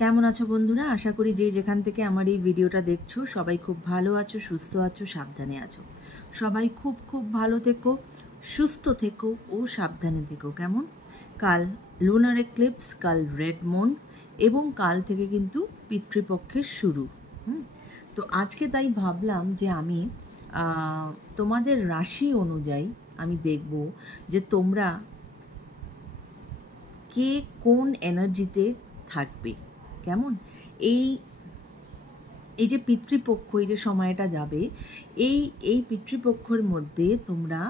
কেমন আছো বন্ধুরা? আশা করি যে যেখান থেকে আমার এই ভিডিওটা দেখছো সবাই খুব ভালো আছো, সুস্থ আছো, সাবধানে আছো। সবাই খুব খুব ভালো থেকো, সুস্থ থেকো ও সাবধানে থেকো। কেমন? কাল লুনার এক্লিপস, কাল রেড মুন এবং কাল থেকে কিন্তু পিতৃপক্ষের শুরু। তো আজকে তাই ভাবলাম যে আমি তোমাদের রাশি অনুযায়ী আমি দেখব যে তোমরা কে কোন এনার্জিতে থাকবে। কেমন? এই এই যে পিতৃপক্ষ, এই যে সময়টা যাবে, এই পিতৃপক্ষের মধ্যে তোমরা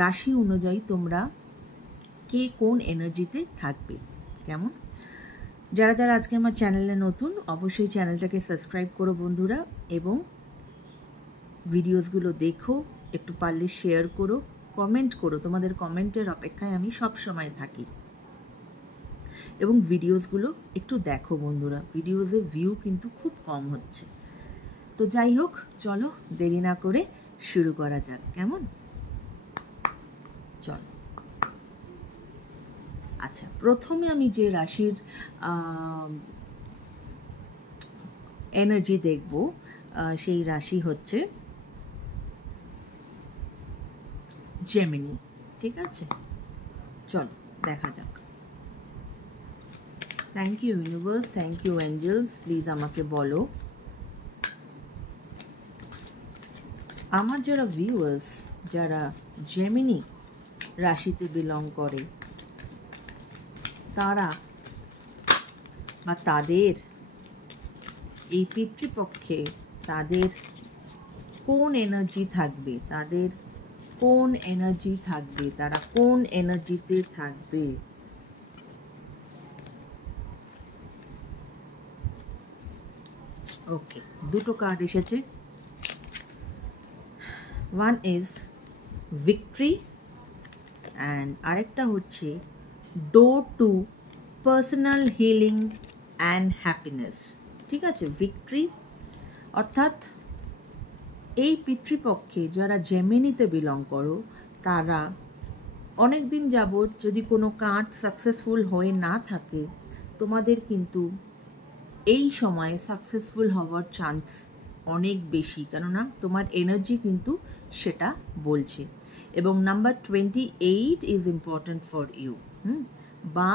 রাশি অনুযায়ী তোমরা কে কোন এনার্জিতে থাকবে। কেমন? যারা যারা আজকে আমার চ্যানেলে নতুন, অবশ্যই চ্যানেলটাকে সাবস্ক্রাইব করো বন্ধুরা, এবং ভিডিওসগুলো দেখো, একটু পারলে শেয়ার করো, কমেন্ট করো। তোমাদের কমেন্টের অপেক্ষায় আমি সব সময় থাকি। এবং ভিডিওসগুলো একটু দেখো বন্ধুরা, ভিডিওসে ভিউ কিন্তু খুব কম হচ্ছে। তো যাই হোক, চলো দেরি না করে শুরু করা যাক। কেমন? চলো। আচ্ছা, প্রথমে আমি যে রাশির এনার্জি দেখব সেই রাশি হচ্ছে জেমিনি। ঠিক আছে, চলো দেখা যাক। Thank you universe, thank you angels. Please আমাকে বলো আমার যারা ভিউয়ার্স, যারা জেমিনি রাশিতে বিলং করে, তারা বা তাদের এই পিতৃপক্ষে তাদের কোন এনার্জি থাকবে, তাদের কোন এনার্জি থাকবে, তারা কোন এনার্জিতে থাকবে। ওকে, দুটো কার্ড এসেছে। ওয়ান ইজ ভিক্টরি অ্যান্ড আরেকটা হচ্ছে ডোর to personal healing and happiness. ঠিক আছে, ভিক্টরি অর্থাৎ এই পিতৃপক্ষে যারা জেমিনিতে বিলং করো, তারা অনেক দিন যাবৎ যদি কোনো কাজ সাকসেসফুল হয়ে না থাকে, তোমাদের কিন্তু এই সময়ে সাকসেসফুল হওয়ার চান্স অনেক বেশি, কেননা তোমার এনার্জি কিন্তু সেটা বলছে। এবং number 28 is important for you, বা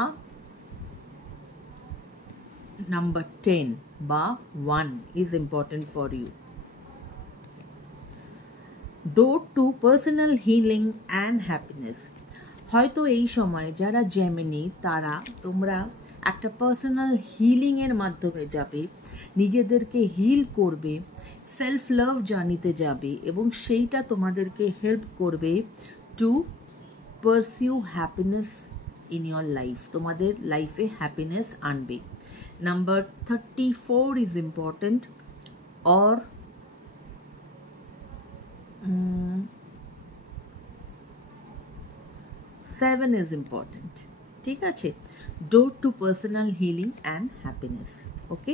নাম্বার 10 বা 1 is important for you. Door to personal healing and happiness. হয়তো এই সময় যারা জেমিনি, তারা তোমরা একটা পার্সোনাল হিলিংয়ের মাধ্যমে যাবে, নিজেদেরকে হিল করবে, সেলফ লাভ জার্নিতে যাবে, এবং সেইটা তোমাদেরকে হেল্প করবে to pursue happiness in your life. তোমাদের লাইফে হ্যাপিনেস আনবে। Number 34 is important, or 7 is important. ঠিক আছে, door to personal healing and happiness. Okay,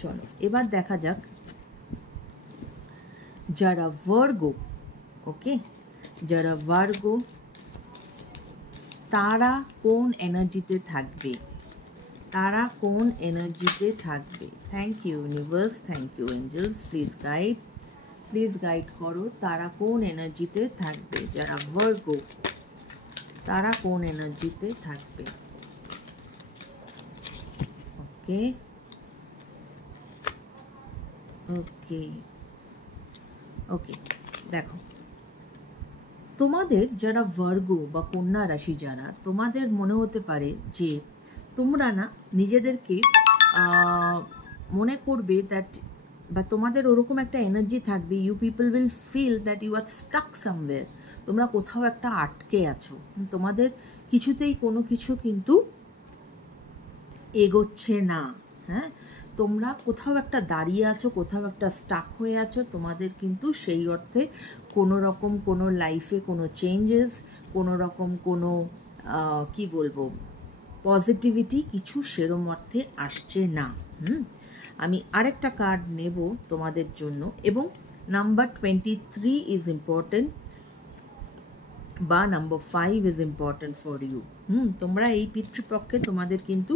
চলো এবার দেখা যাক যারা ভার্গো, ওকে, যারা ভার্গো তারা কোন এনার্জিতে থাকবে, তারা কোন এনার্জিতে থাকবে। Thank you universe, thank you angels. Please guide করো, তারা কোন এনার্জিতে থাকবে। যারা ভার্গো, তারা কোন এনার্জিতে থাকবে। ওকে ওকে ওকে, দেখো তোমাদের যারা ভার্গো বা কন্যা রাশি, যারা, তোমাদের মনে হতে পারে যে তোমরা না নিজেদেরকে মনে করবে দ্যাট, বা তোমাদের ওরকম একটা এনার্জি থাকবে, you people will feel that you are stuck somewhere. তোমরা কোথাও একটা আটকে আছো, তোমাদের কিছুতেই কোনো কিছু কিন্তু এগোচ্ছে না। হ্যাঁ, তোমরা কোথাও একটা দাঁড়িয়ে আছো, কোথাও একটা স্টাক হয়ে আছো। তোমাদের কিন্তু সেই অর্থে কোনো রকম কোনো লাইফে কোনো চেঞ্জেস, কোনো রকম কোনো কি বলবো পজিটিভিটি কিছু সেরম অর্থে আসছে না। আমি আরেকটা কার্ড নেব তোমাদের জন্য, এবং নাম্বার 23 ইজ ইম্পর্টেন্ট, বা number 5 is important for you. তোমরা এই পিতৃপক্ষে তোমাদের কিন্তু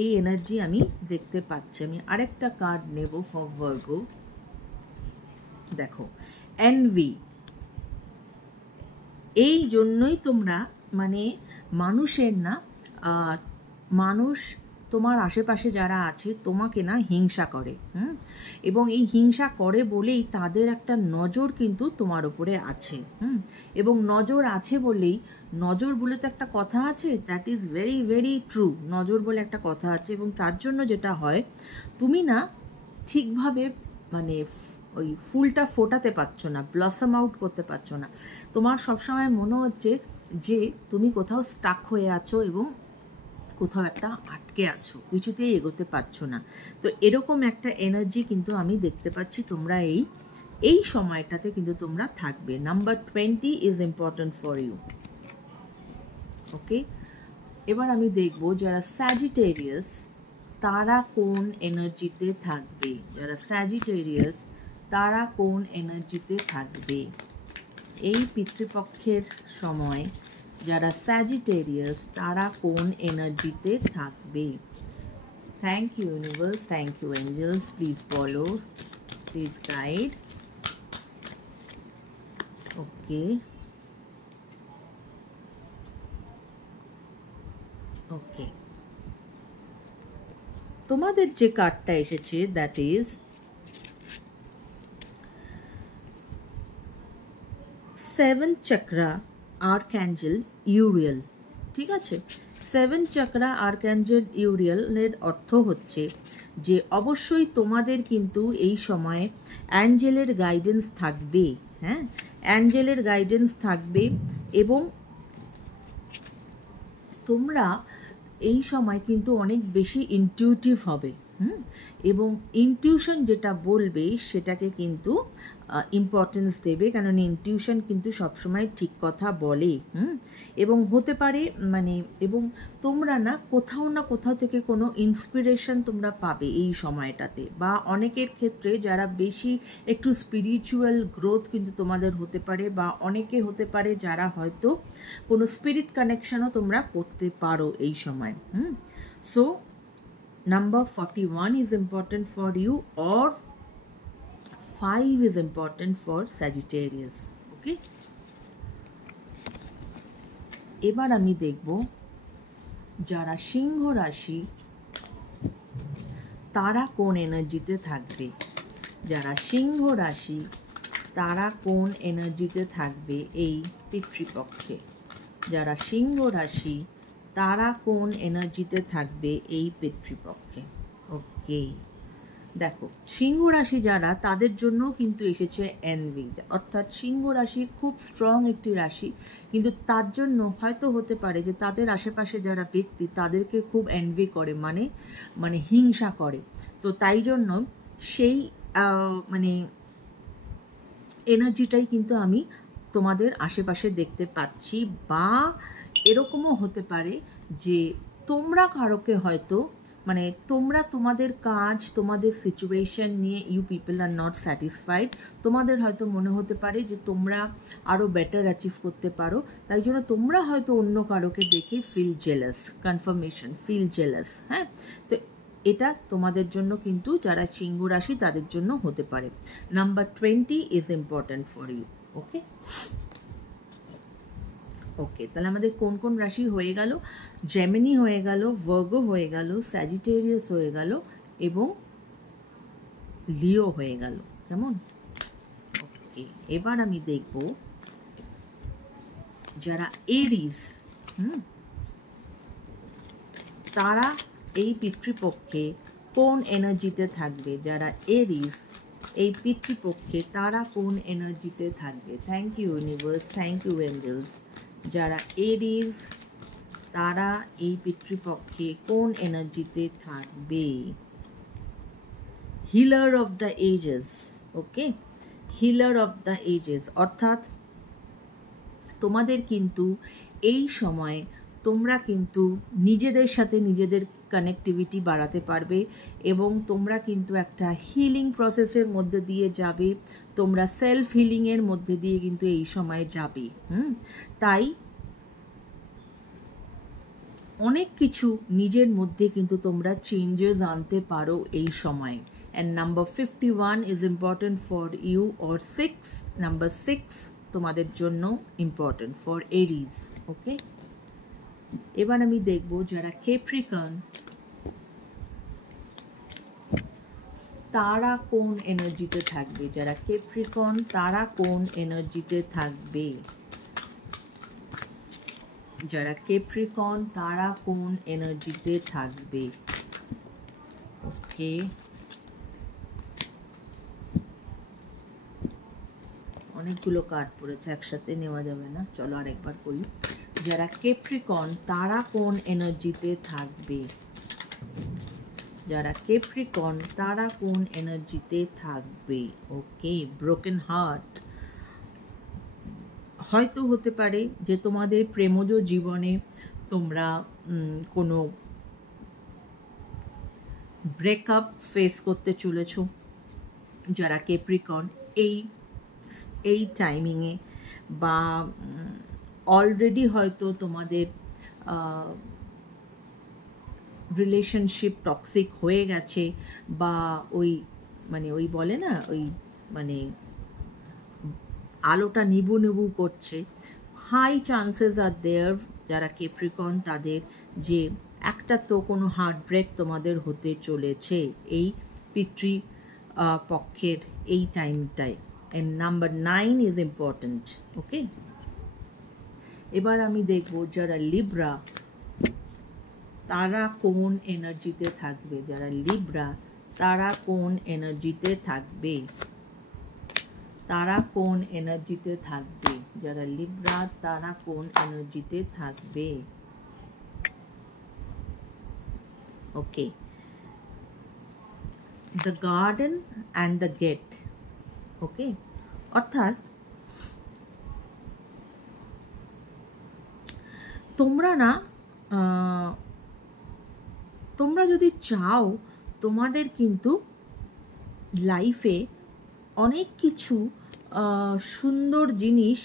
এই এনার্জি আমি দেখতে পাচ্ছি। আমি আরেকটা কার্ড নেব ফর ভার্গো। দেখো, এনভি। এই জন্যই তোমরা মানে মানুষের না, মানুষ তোমার আশেপাশে যারা আছে তোমাকে না হিংসা করে, এবং এই হিংসা করে বলেই তাদের একটা নজর কিন্তু তোমার উপরে আছে, এবং নজর আছে বলেই, নজর বলে তো একটা কথা আছে, that is very very true, নজর বলে একটা কথা আছে। এবং তার জন্য যেটা হয়, তুমি না ঠিকভাবে মানে ওই ফুলটা ফোটাতে পারছো না, ব্লসম আউট করতে পারছো না। তোমার সবসময় মনে হচ্ছে যে তুমি কোথাও স্টাক হয়ে আছো এবং কোথাও একটা আটকে আছো, কিছুতেই এগোতে পারছো না। তো এরকম একটা এনার্জি কিন্তু আমি দেখতে পাচ্ছি তোমরা এই সময়টাতে কিন্তু তোমরা থাকবে। Number 20 is important for you. Okay, এবার আমি দেখব যারা স্যাজিটেরিয়াস তারা কোন এনার্জিতে থাকবে। যারা স্যাজিটেরিয়াস তারা কোন এনার্জিতে থাকবে এই পিতৃপক্ষের সময়। যারা স্যাজিটেরিয়াস তারা কোন এনার্জিতে থাকবে। Thank you universe, thank you angels, please follow, please guide. Okay, okay, তোমাদের যে কার্ডটা এসেছে that is seven chakra archangel Uriel. ঠিক আছে, সেভেন চক্রা আর্কঅ্যাঞ্জেল ইউরিয়েলের অর্থ হচ্ছে যে অবশ্যই তোমাদের কিন্তু এই সময়ে অ্যাঞ্জেলের গাইডেন্স থাকবে। হ্যাঁ, অ্যাঞ্জেলের গাইডেন্স থাকবে এবং তোমরা এই সময় কিন্তু অনেক বেশি ইনটিউটিভ হবে, এবং ইনটিউশন যেটা বলবে সেটাকে কিন্তু ইম্পর্টেন্স দেবে, কারণ ইনটিউশন কিন্তু সবসময় ঠিক কথা বলে। এবং হতে পারে মানে, এবং তোমরা না কোথাও থেকে কোনো ইন্সপিরেশন তোমরা পাবে এই সময়টাতে, বা অনেকের ক্ষেত্রে যারা বেশি একটু স্পিরিচুয়াল গ্রোথ কিন্তু তোমাদের হতে পারে, বা অনেকে হতে পারে যারা হয়তো কোনো স্পিরিট কানেকশনও তোমরা করতে পারো এই সময়। So number 41 is important for you, or 5 is important for Sagittarius. Okay, এবার আমি দেখব যারা সিংহ রাশি তারা কোন এনার্জিতে থাকবে। যারা সিংহ রাশি তারা কোন এনার্জিতে থাকবে এই পিতৃপক্ষে। যারা সিংহ রাশি তারা কোন এনার্জিতে থাকবে এই পিতৃপক্ষে। ওকে, দেখো, সিংহ রাশি যারা তাদের জন্য কিন্তু এসেছে এনভি, অর্থাৎ সিংহ রাশি খুব স্ট্রং একটি রাশি, কিন্তু তার জন্য হয়তো হতে পারে যে তাদের আশেপাশে যারা ব্যক্তি তাদেরকে খুব এনভি করে, মানে হিংসা করে। তো তাই জন্য সেই মানে এনার্জিটাই কিন্তু আমি তোমাদের আশেপাশে দেখতে পাচ্ছি। বা এরকমও হতে পারে যে তোমরা কারোকে হয়তো মানে তোমরা তোমাদের কাজ, তোমাদের সিচুয়েশন নিয়ে you people are not satisfied. তোমাদের হয়তো মনে হতে পারে যে তোমরা আরও বেটার অ্যাচিভ করতে পারো, তাই জন্য তোমরা হয়তো অন্য কারোকে দেখে feel jealous, confirmation, feel jealous. হ্যাঁ, তো এটা তোমাদের জন্য কিন্তু যারা সিংহ রাশি তাদের জন্য হতে পারে। Number 20 is important for you. Okay, okay, তাহলে আমাদের কোন কোন রাশি হয়ে গেল? জেমিনি হয়ে গেল, ভার্গো হয়ে গেল, স্যাজিটেরিয়াস হয়ে গেল এবং লিও হয়ে গেল। কেমন? ওকে, এবার আমি দেখব যারা এরিস, তারা এই পিতৃপক্ষে কোন এনার্জিতে থাকবে। যারা এরিস এই পিতৃপক্ষে তারা কোন এনার্জিতে থাকবে। Thank you universe, thank you angels. যারা এরিস তারা এই পিতৃপক্ষে কোন এনার্জিতে থাকবে। Healer of the ages. Okay, healer of the ages অর্থাৎ তোমাদের কিন্তু এই সময় তোমরা কিন্তু নিজেদের সাথে নিজেদের কানেক্টিভিটি বাড়াতে পারবে এবং তোমরা কিন্তু একটা হিলিং প্রসেসের মধ্যে দিয়ে যাবে। তোমরা সেলফ হিলিংয়ের মধ্যে দিয়ে কিন্তু এই সময় যাবে। তাই অনেক কিছু নিজের মধ্যে কিন্তু তোমরা চেঞ্জেস আনতে পারো এই সময়। And number 51 is important for you, or 6, number 6 তোমাদের জন্য ইম্পর্টেন্ট ফর এরিজ। ওকে, এবার আমি দেখব যারা ক্যাপ্রিকর্ন, তারা কোন এনার্জিতে থাকবে। যারা ক্যাপ্রিকর্ন তারা কোন এনার্জিতে থাকবে। যারা ক্যাপ্রিকর্ন তারা কোন এনার্জিতে থাকবে। ওকে, অনেকগুলো কার্ড পড়েছে, একসাথে নেওয়া যাবে না, চলো আরেকবার করি। যারা ক্যাপ্রিকর্ন তারা কোন এনার্জিতে থাকবে। যারা ক্যাপ্রিকর্ন তারা কোন এনার্জিতে থাকবে। ওকে, ব্রোকেন হার্ট হয়তো হতে পারে যে তোমাদের প্রেমজ জীবনে তোমরা কোনো ব্রেকআপ ফেস করতে চলেছ। যারা ক্যাপ্রিকর্ন এই টাইমিংয়ে, বা অলরেডি হয়তো তোমাদের রিলেশনশিপ টক্সিক হয়ে গেছে, বা ওই বলে না, ওই আলোটা নিবু নিবু করছে। হাই চান্সেস আর দেয়ার যারা ক্যাপ্রিকর্ন তাদের, যে একটা তো কোনো হার্ট ব্রেক তোমাদের হতে চলেছে এই পিতৃ পক্ষের এই টাইমটায়। And number 9 is important. Okay, এবার আমি দেখব যারা লিব্রা তারা কোন এনার্জিতে থাকবে। যারা লিব্রা তারা কোন এনার্জিতে থাকবে। তারা কোন এনার্জিতে থাকবে। যারা লিব্রা তারা কোন এনার্জিতে থাকবে। Okay, the garden and the gate. Okay, অর্থাৎ তোমরা যদি চাও, তোমাদের কিন্তু লাইফে অনেক কিছু সুন্দর জিনিস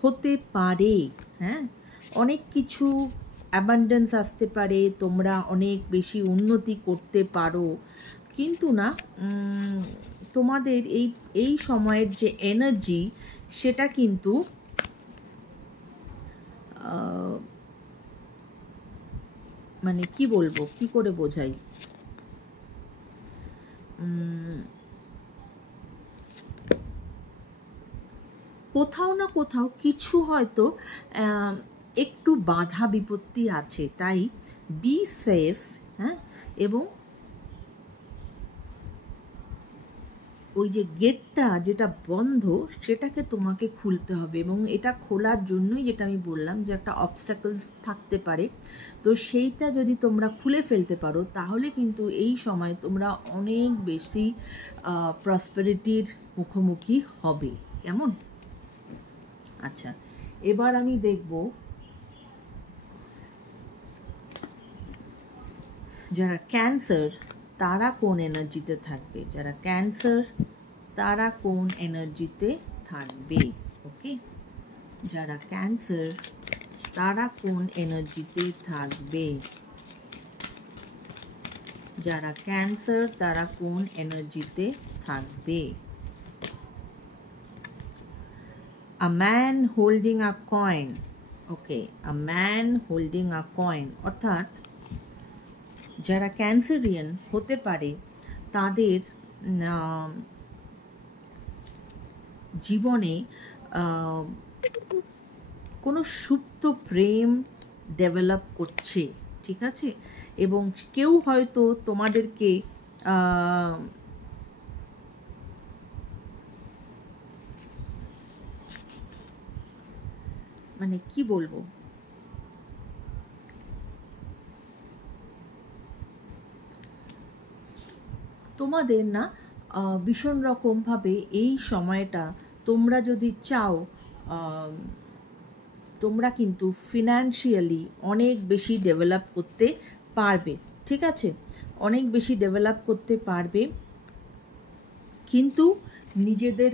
হতে পারে। হ্যাঁ, অনেক কিছু অ্যাবান্ডেন্স আসতে পারে, তোমরা অনেক বেশি উন্নতি করতে পারো। কিন্তু না, তোমাদের এই সময়ের যে এনার্জি, সেটা কিন্তু কি বলবো, কি করে বোঝাই, কোথাও না কোথাও কিছু হয়তো একটু বাধা বিপত্তি আছে। তাই বি সেফ। হ্যাঁ, এবং ওই যে গেটটা যেটা বন্ধ, সেটাকে তোমাকে খুলতে হবে। এবং এটা খোলার জন্যই যেটা আমি বললাম, যে একটা অবস্ট্যাকলস থাকতে পারে, তো সেইটা যদি তোমরা খুলে ফেলতে পারো, তাহলে কিন্তু এই সময় তোমরা অনেক বেশি প্রসপেরিটির মুখোমুখি হবে। কেমন? আচ্ছা, এবার আমি দেখব যারা ক্যান্সার তারা কোন এনার্জিতে থাকবে। যারা ক্যান্সার তারা কোন এনার্জিতে থাকবে। ওকে, যারা ক্যান্সার তারা কোন এনার্জিতে থাকবে। যারা ক্যান্সার তারা কোন এনার্জিতে থাকবে। A man holding a coin. Okay, a man holding a coin, অর্থাৎ যারা ক্যান্সারিয়ান হতে পারে, তাদের জীবনে কোনো সুপ্ত প্রেম ডেভেলপ করছে। ঠিক আছে, এবং কেউ হয়তো তোমাদেরকে কি বলবো, তোমাদের না ভীষণ রকমভাবে এই সময়টা তোমরা যদি চাও, তোমরা কিন্তু ফিনান্সিয়ালি অনেক বেশি ডেভেলপ করতে পারবে। ঠিক আছে, অনেক বেশি ডেভেলপ করতে পারবে, কিন্তু নিজেদের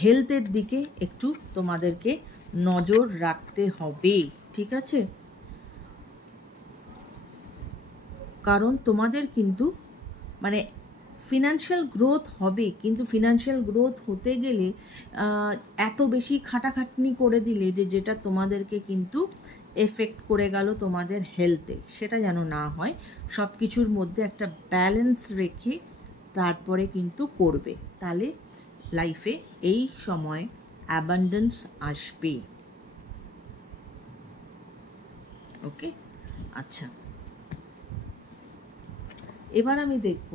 হেলথের দিকে একটু তোমাদেরকে নজর রাখতে হবে। ঠিক আছে, কারণ তোমাদের কিন্তু মানে ফিনান্সিয়াল গ্রোথ হবে, কিন্তু ফিনান্সিয়াল গ্রোথ হতে গেলে এত বেশি খাটাখাটনি করে দিলে যেটা তোমাদেরকে কিন্তু এফেক্ট করে গেল তোমাদের হেলথে, সেটা যেন না হয়। সব কিছুর মধ্যে একটা ব্যালেন্স রেখে তারপরে কিন্তু করবে, তাহলে লাইফে এই সময় অ্যাবান্ডেন্স আসবে। ওকে, আচ্ছা, এবার আমি দেখব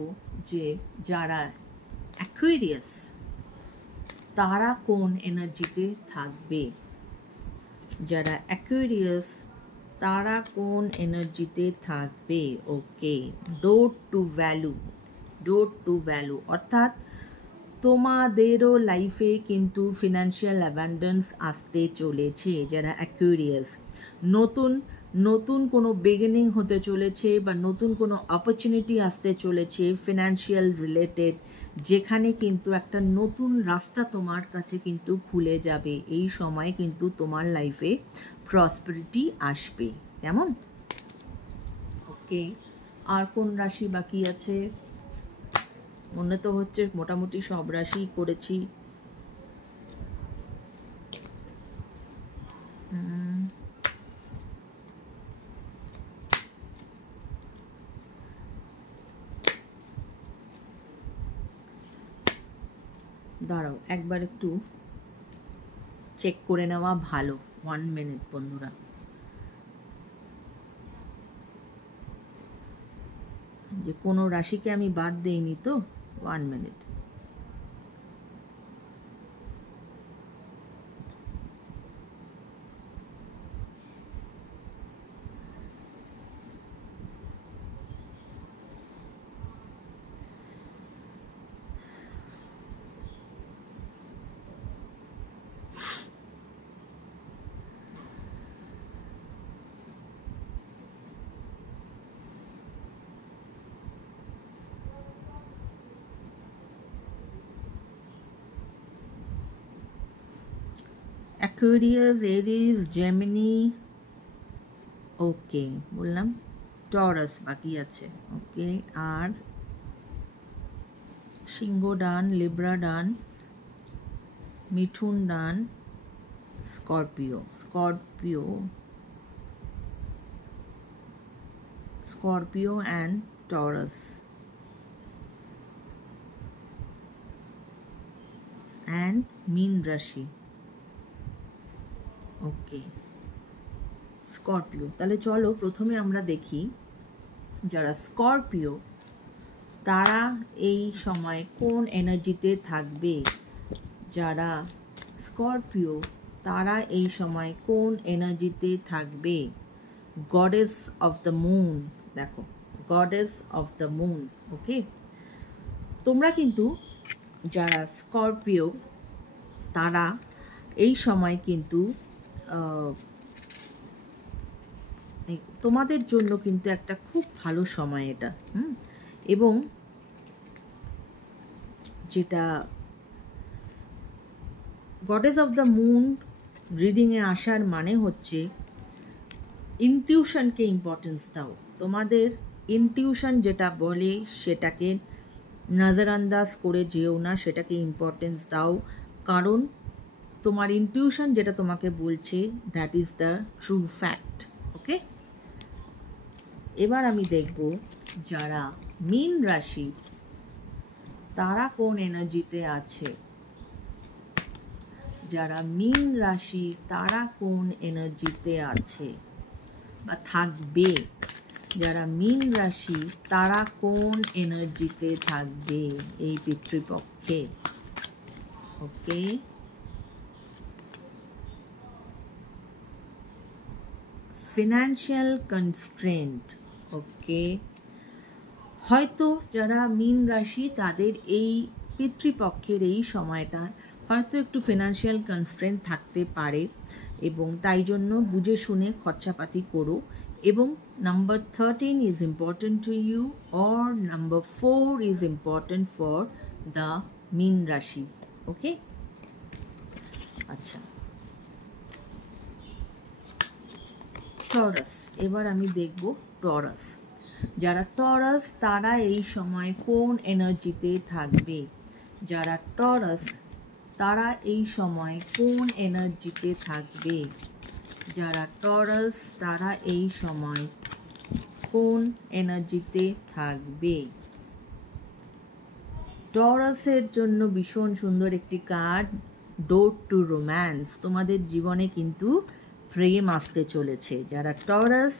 যে যারা অ্যাকুয়ারিয়াস তারা কোন এনার্জিতে থাকবে। যারা অ্যাকুয়ারিয়াস তারা কোন এনার্জিতে থাকবে। Okay, door to value, door to value অর্থাৎ তোমাদেরও লাইফে কিন্তু ফিনান্সিয়াল অ্যাবান্ডেন্স আসতে চলেছে। যারা অ্যাকুয়ারিয়াস, নতুন নতুন কোনো বিগিনিং হতে চলেছে বা নতুন কোনো অপরচুনিটি আসতে চলেছে ফিনান্সিয়াল রিলেটেড, যেখানে কিন্তু একটা নতুন রাস্তা তোমার কাছে কিন্তু খুলে যাবে। এই সময় কিন্তু তোমার লাইফে প্রসপারিটি আসবে। কেমন? ওকে, আর কোন রাশি বাকি আছে? মনে তো হচ্ছে মোটামুটি সব রাশি করেছি। দাঁড়াও, একবার একটু চেক করে নেওয়া ভালো। 1 মিনিট বন্ধুরা। যে কোনো রাশিকে আমি বাদ দেইনি তো। 1 minute. Aquarius, Aries, Gemini, okay বললাম, টরাস বাকি আছে। ওকে, আর সিংহ ডান, লিব্রা ডান, মিথুন done, Scorpio, Scorpio and Taurus and মীন রাশি। Okay, Scorpio. তাহলে চলো প্রথমে আমরা দেখি যারা স্করপিও তারা এই সময় কোন এনার্জিতে থাকবে। যারা স্করপিও তারা এই সময় কোন এনার্জিতে থাকবে। গডেস অফ দ্য মুন, দেখো গডেস অফ দ্য মুন। ওকে, তোমরা কিন্তু যারা স্করপিও তারা এই সময় কিন্তু তোমাদের জন্য কিন্তু একটা খুব ভালো সময় এটা। এবং যেটা গডেস অফ দ্য মুন রিডিংয়ে আসার মানে হচ্ছে ইনটিউশনকে ইম্পর্টেন্স দাও। তোমাদের ইনটিউশন যেটা বলে সেটাকে নজরআন্দাজ করে যেও না, সেটাকে ইম্পর্টেন্স দাও। কারণ তোমার ইনটিউশন যেটা তোমাকে বলছে that is the true fact. Okay, এবার আমি দেখব যারা মীন রাশি তারা কোন এনার্জিতে আছে। যারা মীন রাশি তারা কোন এনার্জিতে আছে বা থাকবে। যারা মীন রাশি তারা কোন এনার্জিতে থাকবে এই পিতৃপক্ষে। ওকে, ফিনান্সিয়াল কনস্ট্রেন্ট। ওকে, হয়তো যারা মীন রাশি তাদের এই পিতৃপক্ষের এই সময়টা হয়তো একটু ফিনান্সিয়াল কনস্ট্রেন্ট থাকতে পারে, এবং তাই জন্য বুঝে শুনে খরচাপাতি করো। এবং number 13 is important to you, or number 4 is important for the মীন রাশি। ওকে, আচ্ছা, টরাস। এবার আমি দেখব টরাস। যারা টরাস তারা এই সময় কোন এনার্জিতে থাকবে? যারা টরাস তারা এই সময় কোন এনার্জিতে থাকবে? যারা টরাস তারা এই সময় কোন এনার্জিতে থাকবে? টরাসের জন্য ভীষণ সুন্দর একটি কার্ড, ডোর টু রোম্যান্স। তোমাদের জীবনে কিন্তু প্রেম আসতে চলেছে। যারা টরাস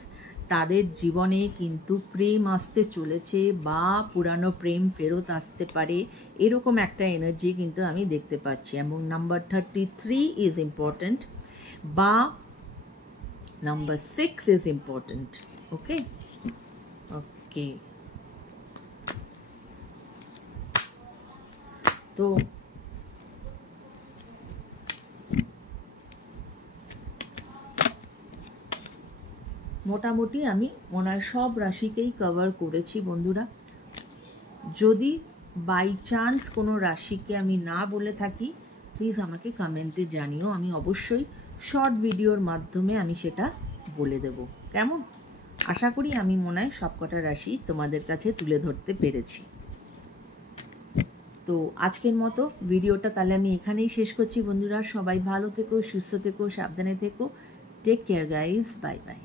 তাদের জীবনে কিন্তু প্রেম আসতে চলেছে, বা পুরানো প্রেম ফেরত আসতে পারে, এরকম একটা এনার্জি কিন্তু আমি দেখতে পাচ্ছি। এবং নাম্বার 33 ইজ ইম্পর্ট্যান্ট, বা নাম্বার 6 ইজ ইম্পর্ট্যান্ট। ওকে ওকে, তো মোটামুটি আমি ওনার সব রাশিকেই কভার করেছি বন্ধুরা। যদি বাই চান্স কোনো রাশিকে আমি না বলে থাকি, প্লিজ আমাকে কমেন্টে জানিও, আমি অবশ্যই শর্ট ভিডিওর মাধ্যমে আমি সেটা বলে দেব। কেমন? আশা করি আমি মনে হয় সবকটা রাশি তোমাদের কাছে তুলে ধরতে পেরেছি। তো আজকের মতো ভিডিওটা তাহলে আমি এখানেই শেষ করছি বন্ধুরা। সবাই ভালো থেকো, সুস্থ থেকো, সাবধানে থেকো। Take care guys, bye by.